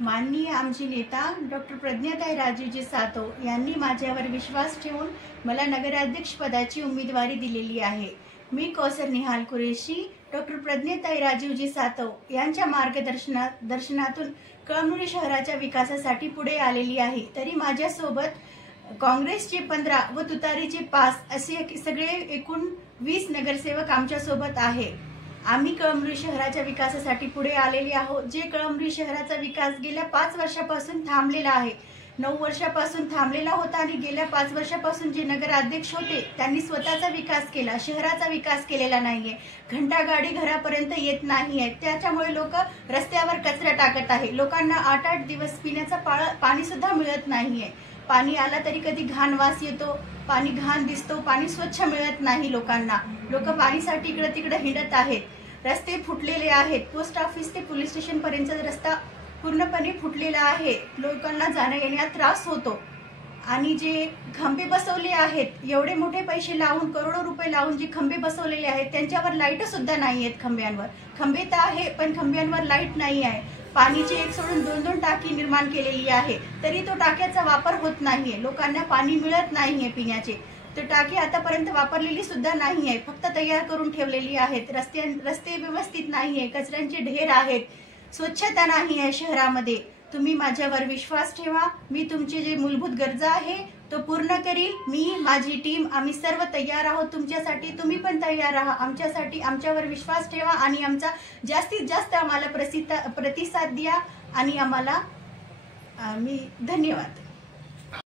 माननीय आमची नेता डॉक्टर प्रज्ञाताई राजूजी सातव यांनी माझ्यावर विश्वास ठेवून मला नगराध्यक्ष पदाची उमेदवारी दिलेली आहे। मी कौसर निहाल कुरेशी डॉक्टर प्रज्ञाताई राजूजी सातव यांच्या मार्गदर्शनातून कळमनुरी शहराच्या विकासासाठी पुढे आलेली आहे। तरी माझ्यासोबत काँग्रेसचे 15 व तुतारीचे 5 असे सगळे एकूण 20 नगरसेवक आमच्या सोबत आहे। आम्ही कळमनुरी शहराच्या विकासासाठी पुढे आलेले आहोत। जे कळमनुरी शहराचा विकास गेल्या 5 वर्षापासून थांबलेला आहे, 9 वर्षापासून थांबलेला होता आणि गेल्या 5 वर्षापासून जे नगराध्यक्ष होते त्यांनी स्वतःचा विकास केला, शहराचा विकास केलेला नाहीये। घंटागाडी घरापर्यंत येत नाहीये, त्याच्यामुळे लोक रस्त्यावर कचरा टाकत आहे। लोकांना 8-8 दिवस पिण्याचा पाणी सुद्धा मिळत नाहीये। पाणी आला तरी कधी घाण वास येतो, पाणी घाण दिसतो, पाणी स्वच्छ मिळत नाही लोकांना। लोक पाणीसाठी इकडे तिकडे हिंडत आहेत। रस्ते फुटलेले आहेत, पोस्ट ऑफिस ते पोलीस स्टेशन पर्यंतचा रस्ता पूर्णपणे फुटलेला आहे। लोकांना जाण्या येण्यात त्रास होतो। आणि जे खंबे बसवले आहेत, एवढे मोठे पैसे लावून करोडो रुपये लावून जे खंबे बसवलेले आहेत त्यांच्यावर लाईट सुद्धा नाही आहेत। खंब्यांवर खंबे तर आहे पण खंब्यांवर लाईट नाही आहे। पाणीची एक सोडून 2-2 टाकी निर्माण केलेली आहे, तरी तो टाक्याचा वापर होत नाहीये। लोकांना पाणी मिळत नाहीये पिण्याचे। तर टाकी आतापर्यंत वापरलेली सुद्धा नाहीये, फक्त तयार करून ठेवलेली आहेत। रस्ते व्यवस्थित नाहीये, कचऱ्यांचे ढेर आहेत, स्वच्छता नाही आहे शहरामध्ये। तुम्ही माझ्यावर विश्वास ठेवा, मी तुमचे जे मूलभूत गरजा आहे तो पूर्ण करील। मी, माझी टीम, आम्ही सर्व तयार आहोत तुमच्यासाठी। तुम्ही पण तयार राहा आमच्यासाठी। आमच्यावर विश्वास ठेवा आणि आमचा जास्तीत जास्त आम्हाला प्रतिसाद द्या आणि आम्हाला धन्यवाद।